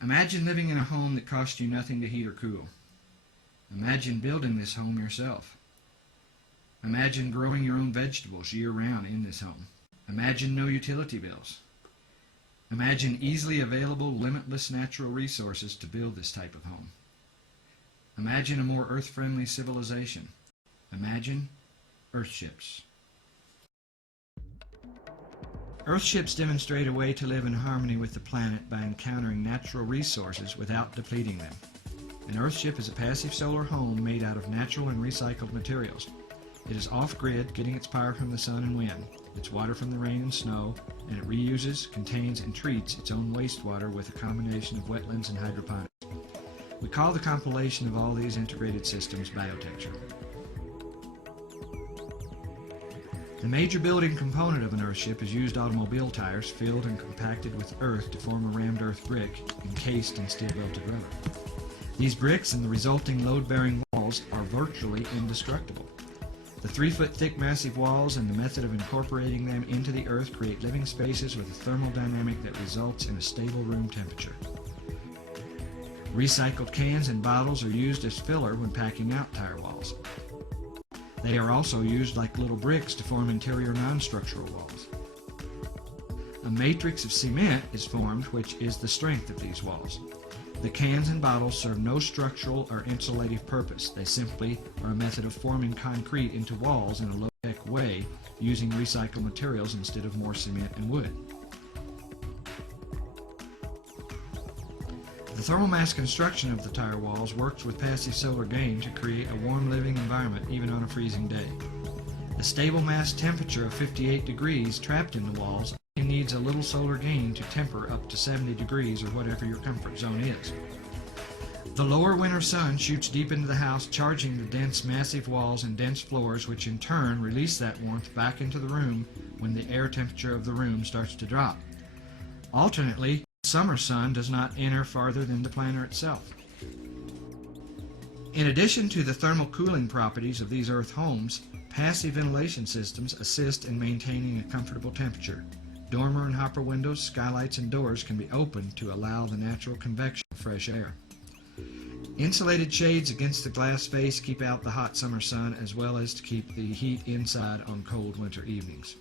Imagine living in a home that costs you nothing to heat or cool. Imagine building this home yourself. Imagine growing your own vegetables year-round in this home. Imagine no utility bills. Imagine easily available, limitless natural resources to build this type of home. Imagine a more earth-friendly civilization. Imagine earthships. Earthships demonstrate a way to live in harmony with the planet by encountering natural resources without depleting them. An earthship is a passive solar home made out of natural and recycled materials. It is off-grid, getting its power from the sun and wind, its water from the rain and snow, and it reuses, contains, and treats its own wastewater with a combination of wetlands and hydroponics. We call the compilation of all these integrated systems biotecture. The major building component of an earthship is used automobile tires filled and compacted with earth to form a rammed earth brick encased in steel-belted rubber. These bricks and the resulting load-bearing walls are virtually indestructible. The 3-foot thick massive walls and the method of incorporating them into the earth create living spaces with a thermal dynamic that results in a stable room temperature. Recycled cans and bottles are used as filler when packing out tire walls. They are also used like little bricks to form interior non-structural walls. A matrix of cement is formed, which is the strength of these walls. The cans and bottles serve no structural or insulative purpose. They simply are a method of forming concrete into walls in a low-tech way using recycled materials instead of more cement and wood. The thermal mass construction of the tire walls works with passive solar gain to create a warm living environment even on a freezing day. A stable mass temperature of 58 degrees trapped in the walls only needs a little solar gain to temper up to 70 degrees or whatever your comfort zone is. The lower winter sun shoots deep into the house, charging the dense massive walls and dense floors, which in turn release that warmth back into the room when the air temperature of the room starts to drop. Alternately, summer sun does not enter farther than the planter itself. In addition to the thermal cooling properties of these earth homes, passive ventilation systems assist in maintaining a comfortable temperature. Dormer and hopper windows, skylights, and doors can be opened to allow the natural convection of fresh air. Insulated shades against the glass face keep out the hot summer sun as well as to keep the heat inside on cold winter evenings.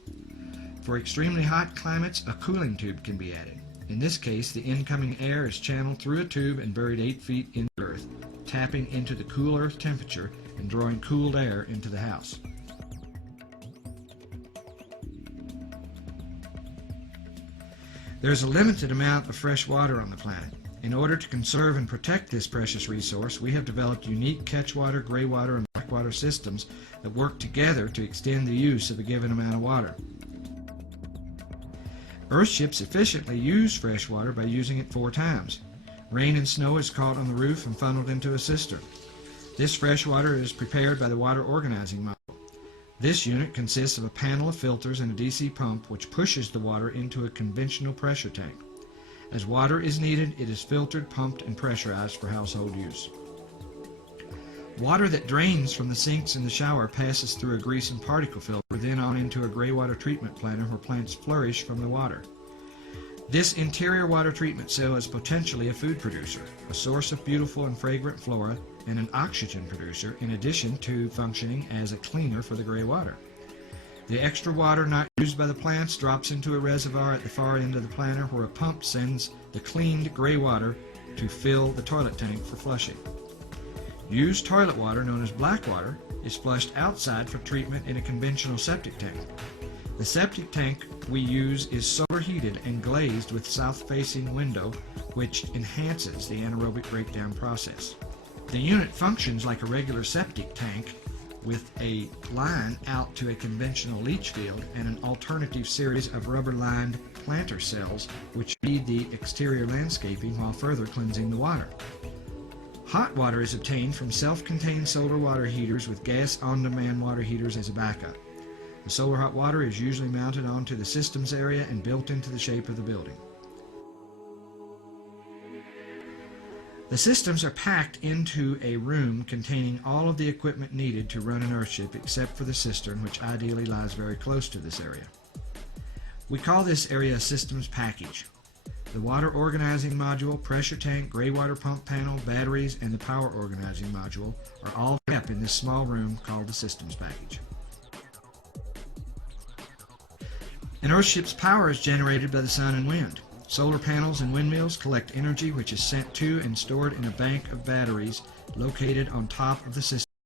For extremely hot climates, a cooling tube can be added. In this case, the incoming air is channeled through a tube and buried 8 feet in the earth, tapping into the cool earth temperature and drawing cooled air into the house. There is a limited amount of fresh water on the planet. In order to conserve and protect this precious resource, we have developed unique catchwater, graywater, and blackwater systems that work together to extend the use of a given amount of water. Earthships efficiently use fresh water by using it 4 times. Rain and snow is caught on the roof and funneled into a cistern. This fresh water is prepared by the water organizing model. This unit consists of a panel of filters and a DC pump which pushes the water into a conventional pressure tank. As water is needed, it is filtered, pumped, and pressurized for household use. Water that drains from the sinks in the shower passes through a grease and particle filter, then on into a graywater treatment planter where plants flourish from the water. This interior water treatment cell is potentially a food producer, a source of beautiful and fragrant flora, and an oxygen producer, in addition to functioning as a cleaner for the gray water. The extra water not used by the plants drops into a reservoir at the far end of the planter where a pump sends the cleaned gray water to fill the toilet tank for flushing. Used toilet water, known as black water, is flushed outside for treatment in a conventional septic tank. The septic tank we use is solar heated and glazed with south-facing window, which enhances the anaerobic breakdown process. The unit functions like a regular septic tank with a line out to a conventional leach field and an alternative series of rubber-lined planter cells which feed the exterior landscaping while further cleansing the water. Hot water is obtained from self-contained solar water heaters with gas on-demand water heaters as a backup. The solar hot water is usually mounted onto the systems area and built into the shape of the building. The systems are packed into a room containing all of the equipment needed to run an earthship except for the cistern, which ideally lies very close to this area. We call this area a systems package. The water organizing module, pressure tank, gray water pump panel, batteries, and the power organizing module are all kept in this small room called the systems package. An Earthship's power is generated by the sun and wind. Solar panels and windmills collect energy which is sent to and stored in a bank of batteries located on top of the system.